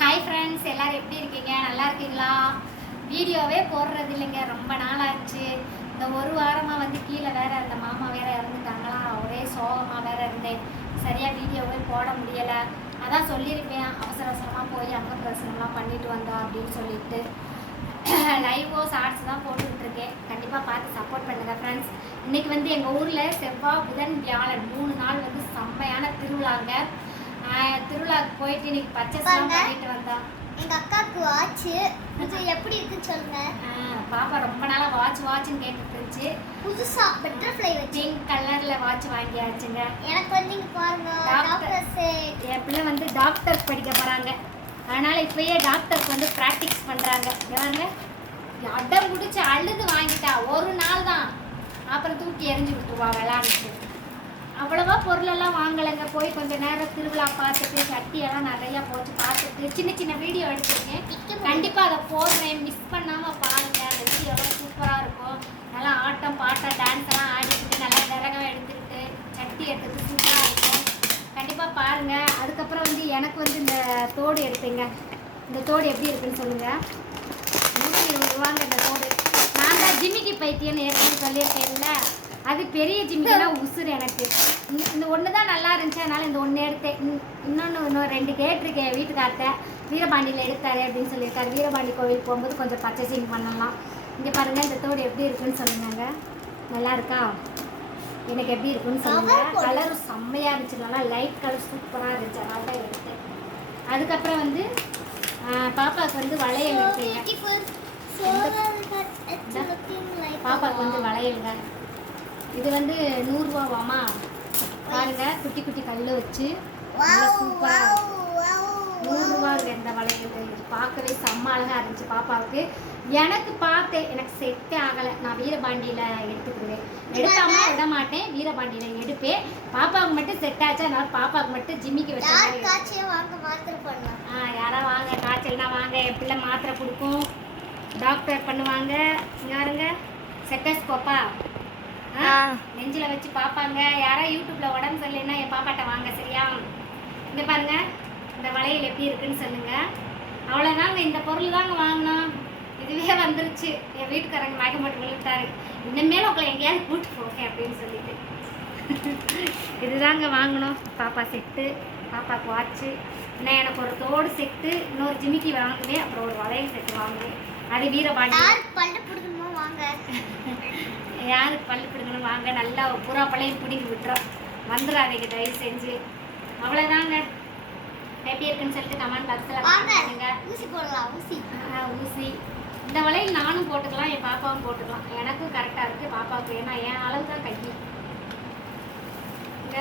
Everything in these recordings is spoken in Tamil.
ஹாய் ஃப்ரெண்ட்ஸ், எல்லோரும் எப்படி இருக்கீங்க? நல்லா இருக்கீங்களா? வீடியோவே போடுறது இல்லைங்க, ரொம்ப நாள் ஆச்சு. இந்த ஒரு வாரமாக கீழே வேறு அந்த மாமா வேறு இறந்துட்டாங்களா, ஒரே சோகமாக வேறு இருந்தேன். சரியாக வீடியோவே போட முடியலை. அதான் சொல்லியிருப்பேன், அவசர அவசரமாக போய் அங்கே பிரசனம்லாம் பண்ணிட்டு வந்தோம் அப்படின்னு சொல்லிட்டு லைவோ ஷார்ட்ஸ் தான் போட்டுக்கிட்டுருக்கேன். கண்டிப்பாக பார்த்து சப்போர்ட் பண்ணுங்கள் ஃப்ரெண்ட்ஸ். இன்றைக்கி எங்கள் ஊரில் செவ்வாய், புதன், வியாழன் 3 நாள் செம்மையான திருவிழாங்க. திருவிழாவுக்கு போயிட்டு இன்னைக்கு பர்ச்சேஸ்லாம் பண்ணிட்டு வந்தோம். எங்க அக்காவுக்கு வாட்ச் எப்படி இருக்குன்னு சொல்லுங்க. பாப்பா ரொம்ப நாளா வாட்ச்னு கேட்டுட்டு இருந்துச்சு. புதுசா பட்டர்ஃப்ளை வச்சு பிங்க் கலர்ல வாட்ச் வாங்கியாச்சுங்க. எனக்கு இங்க பாருங்க, டாக்டர் செட். என் பிள்ளை டாக்டர் படிக்க போறாங்க. அதனால இப்பயே டாக்டருக்கு பிராக்டிஸ் பண்றாங்க. பாருங்க, அடம் பிடிச்சி அழுது வாங்கிட்டா. ஒரு நாள் தான், அப்புறம் தூக்கி எரிஞ்சு விட்டுருவா விளாண்டுட்டு. அவ்வளவா பொருளெல்லாம் வாங்கலைங்க. போய் கொஞ்சம் நேரம் திருவிழா பார்த்துட்டு சட்டியெல்லாம் நிறையா போட்டு பார்த்துட்டு சின்ன சின்ன வீடியோ எடுத்துருக்கேன். கண்டிப்பாக அதை போடுறேன், மிஸ் பண்ணாமல் பாருங்கள். அந்த வீடியோலாம் சூப்பராக இருக்கும். நல்லா ஆட்டம் பாட்டம் டான்ஸ் எல்லாம் ஆடிக்கிட்டு நல்லா விறகம் எடுத்துக்கிட்டு சட்டி எடுத்துட்டு சூப்பராக இருக்கும். கண்டிப்பாக பாருங்கள். அதுக்கப்புறம் எனக்கு இந்த தோடு எடுத்தேங்க. இந்த தோடு எப்படி இருக்குன்னு சொல்லுங்கள். 120 ரூபாங்க இந்த தோடு. நான் தான் ஜிமிக்கி பைத்தியன்னு ஏற்கனவே சொல்லியிருக்கேன்ல, அது பெரிய ஜிம்மிக்கெல்லாம் உசுறு எனக்கு. இந்த ஒன்று தான் நல்லா இருந்துச்சு, அதனால் இந்த ஒன்று எடுத்தேன். இன்னொன்று 2 கேட்டிருக்கேன் வீட்டுக்கார்ட்ட. வீரபாண்டியில் எடுத்தாரு அப்படின்னு சொல்லியிருக்காரு. வீரபாண்டி கோவில் போகும்போது கொஞ்சம் பர்ச்சேசிங் பண்ணலாம். இங்கே பாருங்கள், இந்த தோடு எப்படி இருக்குன்னு சொல்லுங்க. நல்லா இருக்கா? எனக்கு எப்படி இருக்குன்னு சொல்லுங்கள். கலரும் செம்மையாக இருந்துச்சு, நல்லா லைட் கலர் சூப்பராக இருந்துச்சு, அதனால தான் எடுத்தேன். அதுக்கப்புறம் பாப்பாவுக்கு வளையல் எடுத்தேங்க. பாப்பாவுக்கு வளையலுங்க. இது 100 ரூபாவாமா பாருங்க. குட்டி குட்டி கல் வச்சு சூப்பராக 100 ரூபாங்க இந்த வளையல். இது பார்க்கவே செம்ம அழகாக இருந்துச்சு பாப்பாவுக்கு. எனக்கு பார்த்தேன், எனக்கு செட்டே ஆகலை. நான் வீரபாண்டியில் எடுத்துக்குவேன். எடுக்காம விட மாட்டேன், வீரபாண்டியில் எடுப்பேன். பாப்பாவுக்கு மட்டும் செட் ஆச்சு, அதனால பாப்பாவுக்கு மட்டும் ஜிம்மிக்கு வச்சு யாராவது வாங்க, காய்ச்சல்னா வாங்க. என் பிள்ளை மாத்திரை கொடுக்கும், டாக்டர் பண்ணுவாங்க. யாருங்க செட்டஸ்கோப்பா நெஞ்சில் வச்சு பார்ப்பாங்க. யாராவது யூடியூப்பில் உடம்பு சரியில்லைன்னா என் பாப்பாட்ட வாங்க, சரியா? இங்கே பாருங்க, இந்த வளையல் எப்படி இருக்குன்னு சொல்லுங்க. அவ்வளோதாங்க, இந்த பொருள் தாங்க வாங்கினோம். இதுவே வந்துருச்சு. என் வீட்டுக்காரங்க மயக்கம் போட்டு விழுட்டாரு. இன்னுமேல உங்களை எங்கேயாவது கூட்டு போங்க அப்படின்னு சொல்லிட்டு இதுதாங்க வாங்கணும். பாப்பா செட்டு, பாப்பாவுக்கு வாட்ச்சு, இன்னும் எனக்கு ஒரு தோடு செட்டு, இன்னொரு ஜிமிக்கி வாங்குவேன், அப்புறம் ஒரு வளையல் செட்டு வாங்குவேன். அது வீரபாண்டி. வாங்க, யாருக்கு பல்லு பிடுங்கணும் வாங்க. நல்லா புறா பழைய பிடிங்கி விட்டுறோம், வந்துடாதீங்க தயவு செஞ்சு. அவ்வளோதாங்க. எப்படி இருக்குன்னு சொல்லிட்டு கமெண்ட் பாக்ஸில் பண்ணுங்க. ஊசி போடலாம். ஊசி இந்த வளையல் நானும் போட்டுக்கலாம், என் பாப்பாவும் போட்டுக்கலாம். எனக்கும் கரெக்டாக இருக்குது, பாப்பாவுக்கு. ஏன்னா என் அளவு தான் கை. இங்க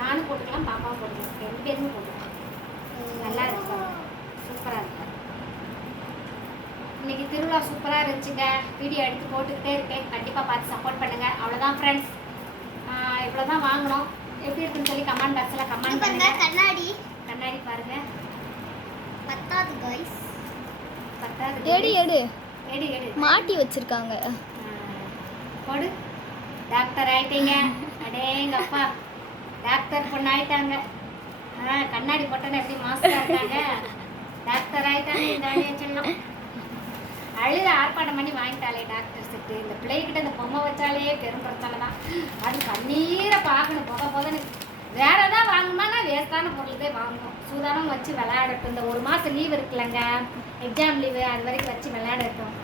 நானும் போட்டுக்கலாம், பாப்பாவும் போட்டுக்கலாம். 2 பேருமே போட்டுக்கலாம். நல்லா இருக்கு, சூப்பராக இருக்கு. இன்னைக்கு திருவிழா சூப்பராக இருந்துச்சுங்க. வீடியோ எடுத்து போட்டுக்கிட்டே இருக்கேன். கண்டிப்பாக பார்த்து சப்போர்ட் பண்ணுங்கள். அவ்வளோதான் ஃப்ரெண்ட்ஸ், இவ்வளோ தான் வாங்கினோம். எப்படி இருக்குன்னு சொல்லி கமெண்ட் பாக்ஸில் கமெண்ட் பண்ணுங்கள். கண்ணாடி பாருங்க, பத்தாது கைஸ், பத்தாது. எடு மாட்டி வச்சிருக்காங்க. போடு. டாக்டர் ஆயிட்டீங்க. அடேங்கப்பா, டாக்டர் பொண்ணு ஆயிட்டாங்க. கண்ணாடி போட்டோன்னு எப்படி மாஸ்டர் இருக்காங்க, டாக்டர் ஆயிட்டாங்க. இந்த வழியை சொல்லலாம். அழுத ஆர்ப்பாட்டம் பண்ணி வாங்கிட்டாலே டாக்டர் செட்டு. இந்த பிள்ளைகிட்ட இந்த பொம்மை வச்சாலே பெரும் பிரச்சனை தான். அது கண்ணீரை பார்க்கணும். போதுன்னு வேற ஏதாவது வாங்கணுமானா வேஸ்டான பொருள் தான் வாங்கணும். சூதானம் வச்சு விளையாடட்டும். இந்த 1 மாதம் லீவ் இருக்குல்லங்க, எக்ஸாம் லீவு, அது வரைக்கும் வச்சு விளையாடட்டும்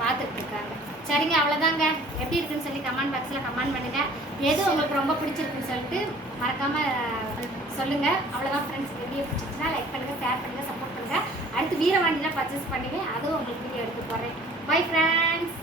பார்த்துட்டு இருக்காங்க. சரிங்க, அவ்வளோதாங்க. எப்படி இருக்குன்னு சொல்லி கமெண்ட் பாக்ஸில் கமெண்ட் பண்ணுங்கள். எது உங்களுக்கு ரொம்ப பிடிச்சிருக்குன்னு சொல்லிட்டு மறக்காமல் சொல்லுங்கள். அவ்வளோதான் ஃப்ரெண்ட்ஸ். வீடியோ பிடிச்சிச்சுன்னா லைக் பண்ணுங்கள், ஷேர் பண்ணுங்கள், சப்போர்ட் பண்ணுங்கள். அடுத்து வீரவாண்டிலாம் பர்ச்சேஸ் பண்ணுவேன், அதுவும் உங்களுக்கு வீடியோ எடுத்து போடுறேன். Bye friends.